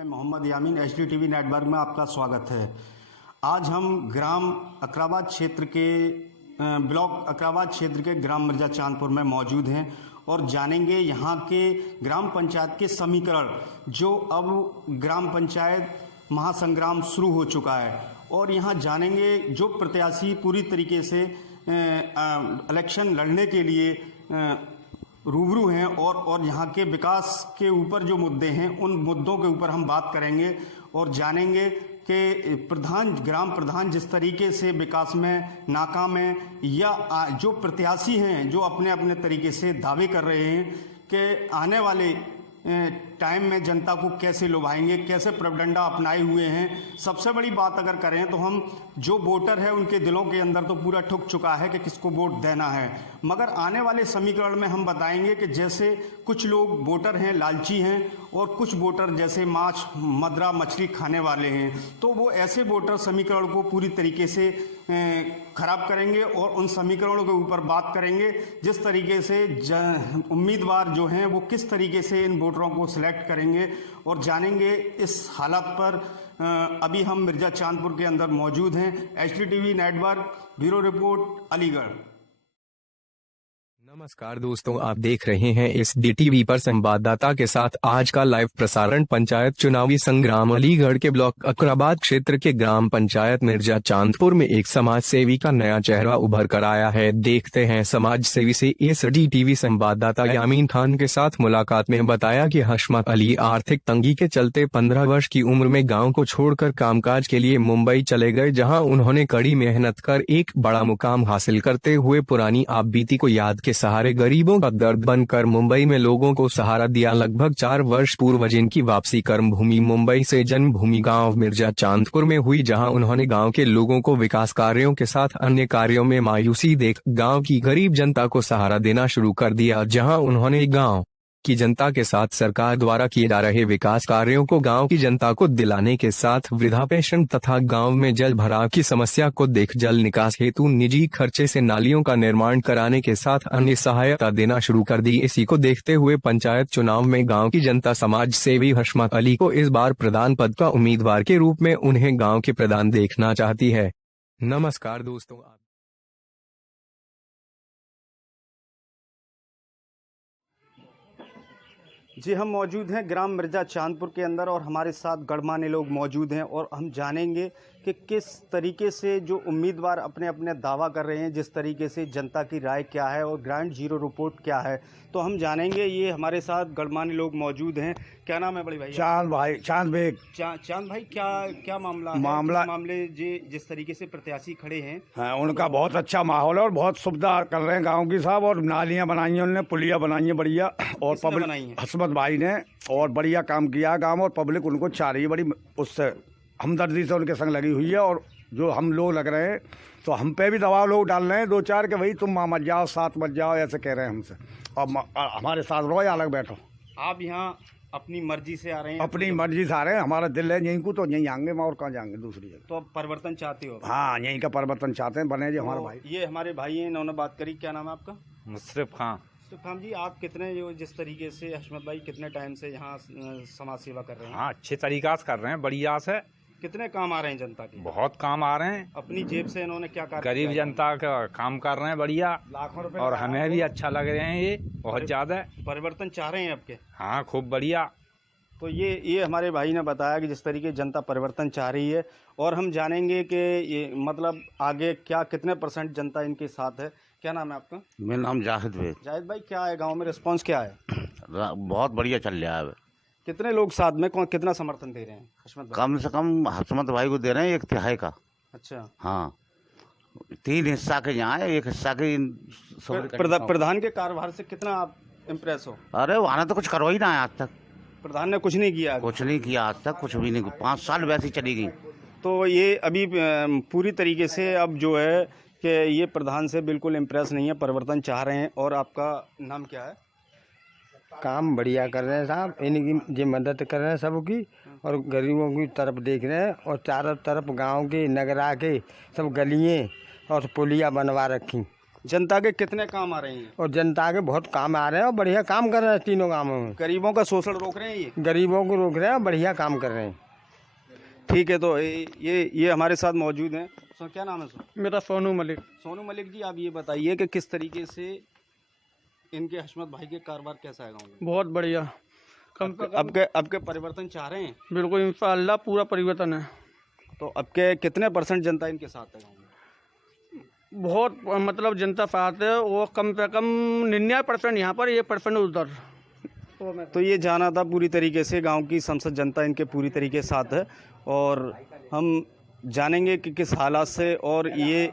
मैं मोहम्मद यामीन HDTV network में आपका स्वागत है। आज हम ग्राम अकराबाद क्षेत्र के ब्लॉक अकराबाद क्षेत्र के ग्राम मिर्जा चांदपुर में मौजूद हैं और जानेंगे यहाँ के ग्राम पंचायत के समीकरण, जो अब ग्राम पंचायत महासंग्राम शुरू हो चुका है। और यहाँ जानेंगे जो प्रत्याशी पूरी तरीके से इलेक्शन लड़ने के लिए रूबरू हैं और यहाँ के विकास के ऊपर जो मुद्दे हैं उन मुद्दों के ऊपर हम बात करेंगे और जानेंगे कि ग्राम प्रधान जिस तरीके से विकास में नाकाम है या जो प्रत्याशी हैं जो अपने अपने तरीके से दावे कर रहे हैं कि आने वाले टाइम में जनता को कैसे लुभाएंगे, कैसे प्रोपेगेंडा अपनाए हुए हैं। सबसे बड़ी बात अगर करें तो हम जो वोटर है उनके दिलों के अंदर तो पूरा ठुक चुका है कि किसको वोट देना है, मगर आने वाले समीकरण में हम बताएंगे कि जैसे कुछ लोग वोटर हैं लालची हैं और कुछ वोटर जैसे मांस मदरा मछली खाने वाले हैं, तो वो ऐसे वोटर समीकरण को पूरी तरीके से खराब करेंगे और उन समीकरणों के ऊपर बात करेंगे जिस तरीके से उम्मीदवार जो हैं वो किस तरीके से इन वोटरों को सिलेक्ट करेंगे और जानेंगे इस हालत पर। अभी हम मिर्जा चांदपुर के अंदर मौजूद हैं। HDTV network, bureau report, Aligarh. नमस्कार दोस्तों, आप देख रहे हैं SDTV पर संवाददाता के साथ आज का लाइव प्रसारण। पंचायत चुनावी संग्राम। अलीगढ़ के ब्लॉक अकराबाद क्षेत्र के ग्राम पंचायत मिर्जा चांदपुर में एक समाज सेवी का नया चेहरा उभर कर आया है। देखते हैं समाज सेवी से SDTV संवाददाता यामीन खान के साथ मुलाकात में बताया कि हशमत अली आर्थिक तंगी के चलते 15 वर्ष की उम्र में गाँव को छोड़कर कामकाज के लिए मुंबई चले गए, जहाँ उन्होंने कड़ी मेहनत कर एक बड़ा मुकाम हासिल करते हुए पुरानी आपबीती को याद के सहारे गरीबों का दर्द बनकर मुंबई में लोगों को सहारा दिया। लगभग 4 वर्ष पूर्व जिनकी वापसी कर्मभूमि मुंबई से जन्मभूमि गांव मिर्जा चांदपुर में हुई, जहां उन्होंने गांव के लोगों को विकास कार्यों के साथ अन्य कार्यों में मायूसी देख गांव की गरीब जनता को सहारा देना शुरू कर दिया। जहां उन्होंने गांव की जनता के साथ सरकार द्वारा किए जा रहे विकास कार्यों को गांव की जनता को दिलाने के साथ वृद्धा पेंशन तथा गांव में जल भराव की समस्या को देख जल निकास हेतु निजी खर्चे से नालियों का निर्माण कराने के साथ अन्य सहायता देना शुरू कर दी। इसी को देखते हुए पंचायत चुनाव में गांव की जनता समाज सेवी हशमत अली को इस बार प्रधान पद का उम्मीदवार के रूप में उन्हें गाँव के प्रधान देखना चाहती है। नमस्कार दोस्तों, जी हम मौजूद हैं ग्राम मिर्जा चांदपुर के अंदर और हमारे साथ गणमान्य लोग मौजूद हैं और हम जानेंगे कि किस तरीके से जो उम्मीदवार अपने अपने दावा कर रहे हैं, जिस तरीके से जनता की राय क्या है और ग्राउंड जीरो रिपोर्ट क्या है, तो हम जानेंगे। ये हमारे साथ गणमान्य लोग मौजूद हैं। क्या नाम है बड़े भाई? चांद भाई, क्या मामला मामले जिस तरीके से प्रत्याशी खड़े हैं? हाँ, उनका बहुत अच्छा माहौल है और बहुत सुविधा कर रहे हैं गाँव की साहब, और नालियाँ बनाई हैं उन्होंने, पुलिया बनाई है बढ़िया, और पब्लिक हसमत भाई ने और बढ़िया काम किया गाँव, और पब्लिक उनको चाह रही है बड़ी, उससे हमदर्दी से उनके संग लगी हुई है। और जो हम लोग लग रहे हैं तो हम पे भी दबाव लोग डाल रहे हैं 2-4 के भाई तुम मत जाओ, साथ मत जाओ, ऐसे कह रहे हैं हमसे, और हमारे साथ रहो या अलग बैठो। आप यहाँ अपनी मर्जी से आ रहे हैं? अपनी मर्जी से आ रहे हैं, हमारा दिल है यहीं को, तो यहीं आएंगे, और कहाँ जाएंगे दूसरी जगह। तो आप परिवर्तन चाहते हो? हाँ, यहीं का परिवर्तन चाहते हैं, बने जी हमारे भाई। ये हमारे भाई हैं, इन्होंने बात करी। क्या नाम है आपका? मुशर्रफ खान। तो खान जी, आप कितने जिस तरीके से हशमत भाई कितने टाइम से यहाँ समाज सेवा कर रहे हैं? हाँ, अच्छे तरीका से कर रहे हैं, बढ़िया से। कितने काम आ रहे हैं जनता के? बहुत काम आ रहे हैं। अपनी जेब से इन्होंने क्या कार्य? गरीब जनता का काम कर रहे हैं बढ़िया, लाखों रुपए, और हमें भी अच्छा लग रहे हैं। ये बहुत ज्यादा परिवर्तन चाह रहे हैं आपके? हाँ, खूब बढ़िया। तो ये हमारे भाई ने बताया कि जिस तरीके जनता परिवर्तन चाह रही है, और हम जानेंगे कि ये मतलब आगे क्या कितने % जनता इनके साथ है। क्या नाम है आपका? मेरा नाम जाहिद है। जाहिद भाई, क्या है गांव में रिस्पांस क्या है? बहुत बढ़िया चल रहा है। कितने लोग साथ में कितना समर्थन दे रहे हैं हशमत भाई? कम से कम हशमत भाई को दे रहे हैं 1/3 का। अच्छा। हाँ, 3 हिस्सा के यहाँ है, 1 हिस्सा के प्रधान के कार्यभार से कितना आप इम्प्रेस हो? अरे वहाँ तो कुछ करवा ही ना है आज तक। प्रधान ने कुछ नहीं किया? कुछ नहीं किया आज तक, कुछ भी नहीं। 5 साल वैसे ही चली गई। तो ये अभी पूरी तरीके से अब जो है कि ये प्रधान से बिल्कुल इम्प्रेस नहीं है, परिवर्तन चाह रहे हैं। और आपका नाम क्या है? काम बढ़िया कर रहे हैं साहब, इनकी जो मदद कर रहे हैं सबकी, और गरीबों की तरफ देख रहे हैं, और चारों तरफ गांव के नगरा के सब गलियाँ और पुलिया बनवा रखी। जनता के कितने काम आ रहे हैं? और जनता के बहुत काम आ रहे हैं और बढ़िया काम कर रहे हैं तीनों कामों में। गरीबों का शोषण रोक रहे हैं ये? गरीबों को रोक रहे हैं और बढ़िया काम कर रहे हैं। ठीक है, तो ये हमारे साथ मौजूद हैं। सो क्या नाम है सर? मेरा सोनू मलिक। सोनू मलिक जी, आप ये बताइए कि किस तरीके से इनके हशमत भाई के कारोबार कैसा है गाँव में? बहुत बढ़िया। अब के परिवर्तन चाह रहे हैं? बिल्कुल इंशाअल्लाह पूरा परिवर्तन है। तो अब के कितने % जनता इनके साथ है गाँव में? बहुत मतलब जनता साथ है, वो कम से कम 99% यहाँ पर, 1% उधर। तो ये जाना था पूरी तरीके से गांव की संसद जनता इनके पूरी तरीके साथ है और हम जानेंगे कि किस हालात से और ये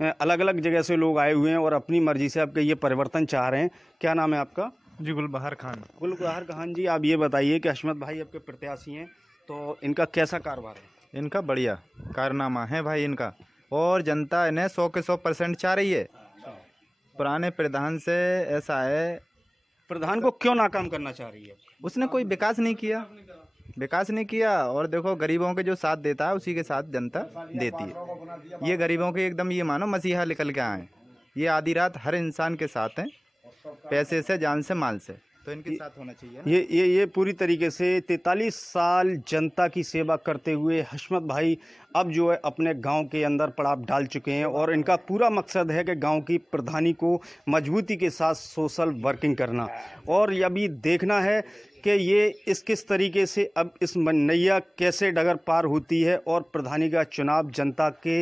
अलग अलग जगह से लोग आए हुए हैं और अपनी मर्जी से आपके ये परिवर्तन चाह रहे हैं। क्या नाम है आपका? जी गुलबहार खान। गुलबहार खान जी, आप ये बताइए कि हशमत भाई आपके प्रत्याशी हैं, तो इनका कैसा कारोबार है? इनका बढ़िया कारनामा है भाई इनका, और जनता इन्हें 100 के 100% चाह रही है। पुराने प्रधान से ऐसा है, प्रधान को क्यों नाकाम करना चाह रही है? उसने कोई विकास नहीं किया और देखो गरीबों के जो साथ देता है उसी के साथ जनता देती है। ये गरीबों के एकदम ये मानो मसीहा निकल के आए। ये आधी रात हर इंसान के साथ हैं, पैसे से, जान से, माल से, तो इनके साथ होना चाहिए ना? ये पूरी तरीके से 43 साल जनता की सेवा करते हुए हशमत भाई अब जो है अपने गांव के अंदर पड़ाव डाल चुके हैं और इनका पूरा मकसद है कि गांव की प्रधानी को मजबूती के साथ सोशल वर्किंग करना। और यह भी देखना है कि ये किस तरीके से अब इस नैया कैसे डगर पार होती है और प्रधानी का चुनाव जनता के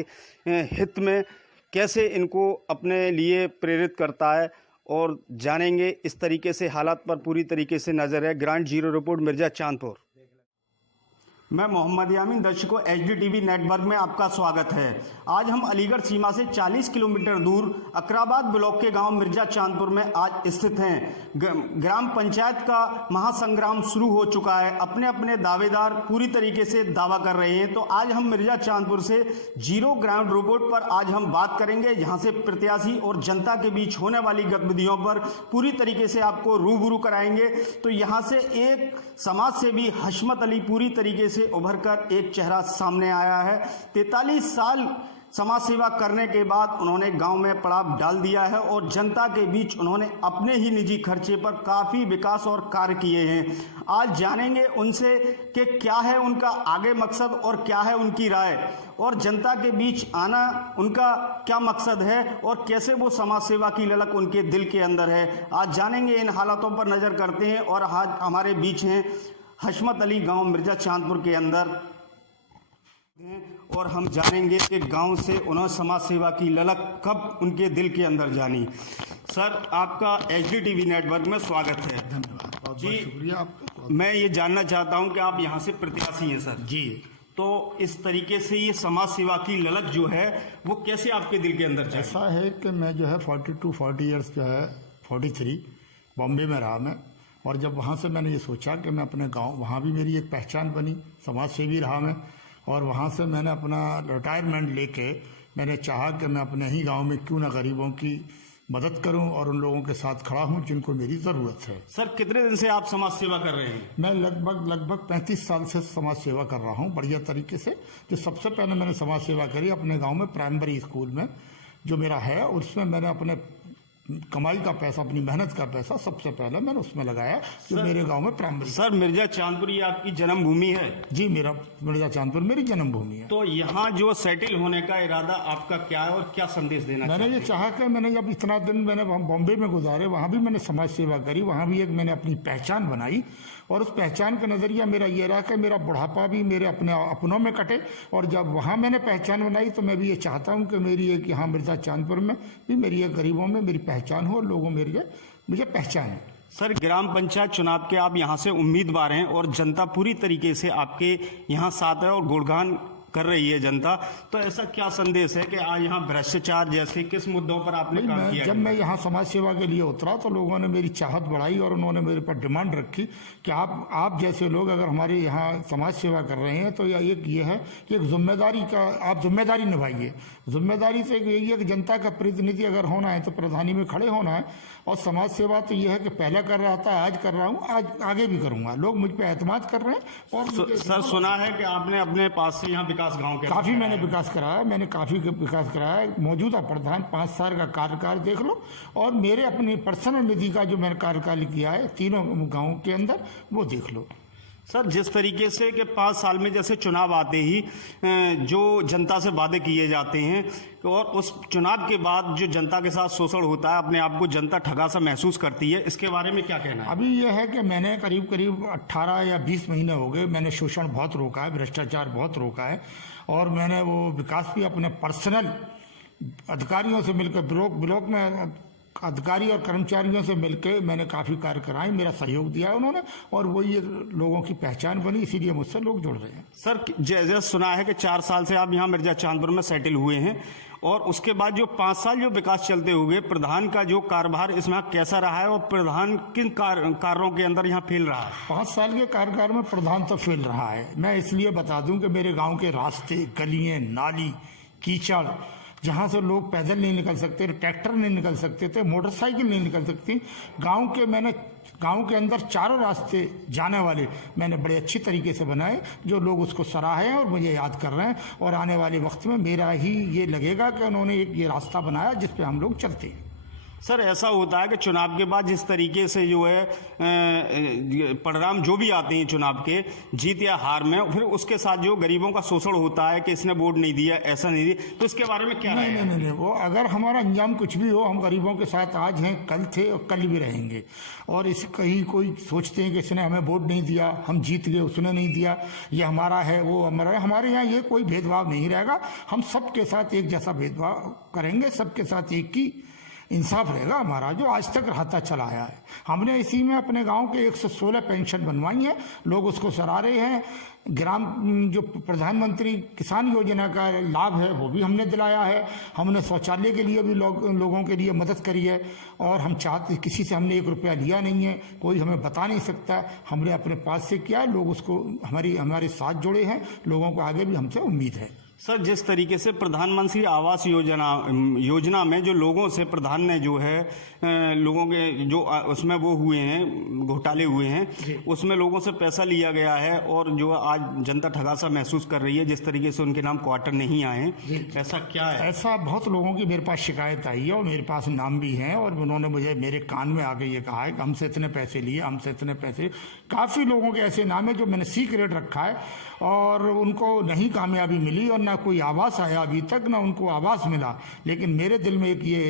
हित में कैसे इनको अपने लिए प्रेरित करता है, और जानेंगे इस तरीके से हालात पर पूरी तरीके से नजर है। Grand zero report, Mirza Chandpur. मैं मोहम्मद यामीन, दर्शकों HDTV नेटवर्क में आपका स्वागत है। आज हम अलीगढ़ सीमा से 40 किलोमीटर दूर अकराबाद ब्लॉक के गांव मिर्जा चांदपुर में आज स्थित हैं। ग्राम पंचायत का महासंग्राम शुरू हो चुका है। अपने अपने दावेदार पूरी तरीके से दावा कर रहे हैं। तो आज हम मिर्जा चांदपुर से जीरो ग्राउंड रिपोर्ट पर आज हम बात करेंगे, यहाँ से प्रत्याशी और जनता के बीच होने वाली गतिविधियों पर पूरी तरीके से आपको रूबरू कराएंगे। तो यहाँ से एक समाज सेवी हशमत अली पूरी तरीके से उभर कर एक चेहरा सामने आया है। 43 साल समाज सेवा करने के बाद उन्होंने गांव में पड़ाव डाल दिया है और जनता के बीच उन्होंने अपने ही निजी खर्चे पर काफ़ी विकास और कार्य किए हैं। आज जानेंगे उनसे कि क्या है उनका आगे मकसद और क्या है उनकी राय, और जनता के बीच आना उनका क्या मकसद है और कैसे वो समाज सेवा की ललक उनके दिल के अंदर है। आज जानेंगे, इन हालातों पर नज़र करते हैं। और आज हमारे बीच हैं हशमत अली, गांव मिर्जा चांदपुर के अंदर, और हम जानेंगे कि गांव से उन्होंने समाज सेवा की ललक कब उनके दिल के अंदर जानी। सर, आपका HDTV नेटवर्क में स्वागत है। धन्यवाद जी, शुक्रिया आपका। मैं ये जानना चाहता हूं कि आप यहाँ से प्रत्याशी हैं सर जी, तो इस तरीके से ये समाज सेवा की ललक जो है वो कैसे आपके दिल के अंदर जागी? ऐसा है कि मैं जो है 40 ईयर्स जो है 43 बॉम्बे में रहा मैं, और जब वहाँ से मैंने ये सोचा कि मैं अपने गांव, वहाँ भी मेरी एक पहचान बनी, समाज सेवी रहा मैं, और वहाँ से मैंने अपना रिटायरमेंट लेके मैंने चाहा कि मैं अपने ही गांव में क्यों ना गरीबों की मदद करूं और उन लोगों के साथ खड़ा हूं जिनको मेरी ज़रूरत है। सर, कितने दिन से आप समाज सेवा कर रहे हैं? मैं लगभग 35 साल से समाज सेवा कर रहा हूं बढ़िया तरीके से। जो सबसे पहले मैंने समाज सेवा करी अपने गाँव में, प्राइमरी स्कूल में जो मेरा है, उसमें मैंने अपने कमाई का पैसा, अपनी मेहनत का पैसा सबसे पहले मैंने उसमें लगाया, जो मेरे गांव में प्राइमरी। सर, मिर्जा चांदपुर ये आपकी जन्मभूमि है? जी, मेरा मिर्जा चांदपुर मेरी जन्मभूमि है। तो यहाँ जो सेटल होने का इरादा आपका क्या है और क्या संदेश देना मैंने ये चाहा कि मैंने जब इतना दिन मैंने बॉम्बे में गुजारे, वहाँ भी मैंने समाज सेवा करी, वहाँ भी एक मैंने अपनी पहचान बनाई, और उस पहचान का नज़रिया मेरा ये रहा कि मेरा बुढ़ापा भी मेरे अपनों में कटे। और जब वहाँ मैंने पहचान बनाई तो मैं भी ये चाहता हूँ कि मेरी एक यहाँ मिर्जा चांदपुर में भी मेरी एक गरीबों में मेरी पहचान हो, लोगों मुझे पहचान है। सर, ग्राम पंचायत चुनाव के आप यहाँ से उम्मीदवार हैं और जनता पूरी तरीके से आपके यहाँ साथ है और गुणगान कर रही है जनता, तो ऐसा क्या संदेश है कि आज यहाँ भ्रष्टाचार जैसे किस मुद्दों पर आपने काम किया? जब मैं यहाँ समाज सेवा के लिए उतरा तो लोगों ने मेरी चाहत बढ़ाई और उन्होंने मेरे पर डिमांड रखी कि आप जैसे लोग अगर हमारे यहाँ समाज सेवा कर रहे हैं तो एक ये है कि एक जिम्मेदारी का आप जिम्मेदारी निभाइए। जिम्मेदारी से यही है कि जनता का प्रतिनिधि अगर होना है तो प्रधानी में खड़े होना है, और समाज सेवा तो ये है कि पहले कर रहा था, आज कर रहा हूँ, आज आगे भी करूँगा। लोग मुझ पर एतमाद कर रहे हैं। और सर, सुना है कि आपने अपने पास से यहाँ विकास गांव के काफ़ी मैंने विकास कराया, मैंने काफ़ी विकास कराया है। मौजूदा प्रधान 5 साल का कार्यकाल देख लो और मेरे अपनी पर्सनल निधि का जो मैंने कार्यकाल किया है तीनों गाँव के अंदर, वो देख लो। सर, जिस तरीके से कि 5 साल में जैसे चुनाव आते ही जो जनता से वादे किए जाते हैं और उस चुनाव के बाद जो जनता के साथ शोषण होता है, अपने आप को जनता ठगा सा महसूस करती है, इसके बारे में क्या कहना है? अभी यह है कि मैंने करीब 18 या 20 महीने हो गए, मैंने शोषण बहुत रोका है, भ्रष्टाचार बहुत रोका है और मैंने वो विकास भी अपने पर्सनल अधिकारियों से मिलकर ब्लॉक में अधिकारी और कर्मचारियों से मिलकर मैंने काफ़ी कार्य कराए, मेरा सहयोग दिया है उन्होंने और वो ये लोगों की पहचान बनी, इसीलिए मुझसे लोग जुड़ रहे हैं। सर, जैसे सुना है कि 4 साल से आप यहाँ मिर्जा चांदपुर में सेटल हुए हैं और उसके बाद जो 5 साल जो विकास चलते हुए प्रधान का जो कार्यभार इसमें कैसा रहा है और प्रधान किन कार्यों के अंदर यहाँ फेल रहा है? 5 साल के कार्यकाल में प्रधान तो फेल रहा है। मैं इसलिए बता दूं कि मेरे गाँव के रास्ते, गलियाँ, नाली, कीचड़, जहाँ से लोग पैदल नहीं निकल सकते, ट्रैक्टर नहीं निकल सकते थे, मोटरसाइकिल नहीं निकल सकती, गांव के अंदर चारों रास्ते जाने वाले मैंने बड़े अच्छी तरीके से बनाए, जो लोग उसको सराहे हैं और मुझे याद कर रहे हैं और आने वाले वक्त में मेरा ही ये लगेगा कि उन्होंने एक ये रास्ता बनाया जिस पे हम लोग चलते हैं। सर, ऐसा होता है कि चुनाव के बाद जिस तरीके से जो है परिणाम जो भी आते हैं चुनाव के, जीत या हार में, फिर उसके साथ जो गरीबों का शोषण होता है कि इसने वोट नहीं दिया, ऐसा नहीं दिया, तो इसके बारे में क्या है? नहीं, वो अगर हमारा अंजाम कुछ भी हो, हम गरीबों के साथ आज हैं, कल थे और कल भी रहेंगे। और इस कहीं कोई सोचते हैं कि इसने हमें वोट नहीं दिया, हम जीत गए, उसने नहीं दिया, ये हमारा है, वो हमारा है, हमारे यहाँ ये कोई भेदभाव नहीं रहेगा। हम सबके साथ एक जैसा भेदभाव करेंगे, सबके साथ एक ही इंसाफ रहेगा हमारा, जो आज तक रहता चला आया है। हमने इसी में अपने गांव के 116 पेंशन बनवाई है, लोग उसको सराह रहे हैं। ग्राम जो प्रधानमंत्री किसान योजना का लाभ है वो भी हमने दिलाया है। हमने शौचालय के लिए भी लोगों के लिए मदद करी है और हम चाहते, किसी से हमने 1 रुपया लिया नहीं है, कोई हमें बता नहीं सकता, हमने अपने पास से किया, लोग उसको हमारे साथ जुड़े हैं, लोगों को आगे भी हमसे उम्मीद है। सर, जिस तरीके से प्रधानमंत्री आवास योजना में जो लोगों से प्रधान ने जो है लोगों के जो उसमें वो हुए हैं, घोटाले हुए हैं, उसमें लोगों से पैसा लिया गया है और जो आज जनता ठगासा महसूस कर रही है, जिस तरीके से उनके नाम क्वार्टर नहीं आए, ऐसा क्या है? ऐसा बहुत लोगों की मेरे पास शिकायत आई है और मेरे पास नाम भी हैं और उन्होंने मुझे मेरे कान में आके ये कहा है कि हमसे इतने पैसे लिए, हमसे इतने पैसे। काफ़ी लोगों के ऐसे नाम है जो मैंने सीक्रेट रखा है और उनको नहीं कामयाबी मिली और ना कोई आवास आया अभी तक, ना उनको आवास मिला। लेकिन मेरे दिल में एक ये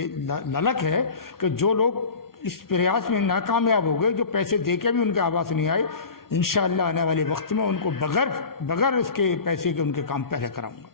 ललक है कि जो लोग इस प्रयास में नाकामयाब हो गए, जो पैसे देके भी उनके आवास नहीं आए, इंशाअल्लाह आने वाले वक्त में उनको बगैर इसके पैसे के उनके काम पहले कराऊंगा।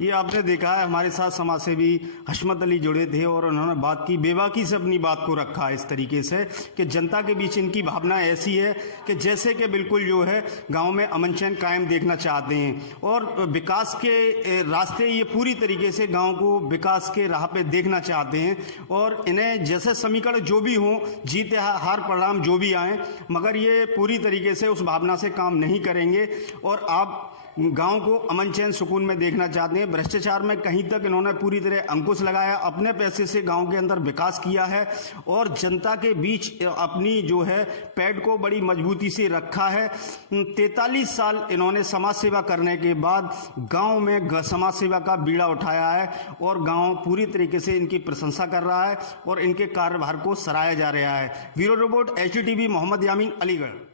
ये आपने देखा है, हमारे साथ समाज सेवी हशमत अली जुड़े थे और उन्होंने बात की, बेबाकी से अपनी बात को रखा इस तरीके से कि जनता के बीच इनकी भावना ऐसी है कि जैसे कि बिल्कुल जो है गांव में अमन चैन कायम देखना चाहते हैं और विकास के रास्ते ये पूरी तरीके से गांव को विकास के राह पे देखना चाहते हैं और इन्हें जैसे समीकरण जो भी हों, जीत या हार परिणाम जो भी आए, मगर ये पूरी तरीके से उस भावना से काम नहीं करेंगे और आप गांव को अमन चैन सुकून में देखना चाहते हैं। भ्रष्टाचार में कहीं तक इन्होंने पूरी तरह अंकुश लगाया, अपने पैसे से गांव के अंदर विकास किया है और जनता के बीच अपनी जो है पैड को बड़ी मजबूती से रखा है। 43 साल इन्होंने समाज सेवा करने के बाद गांव में समाज सेवा का बीड़ा उठाया है और गांव पूरी तरीके से इनकी प्रशंसा कर रहा है और इनके कार्यभार को सराहा जा रहा है। ब्यूरो रिपोर्ट HDTV, मोहम्मद यामीन, अलीगढ़।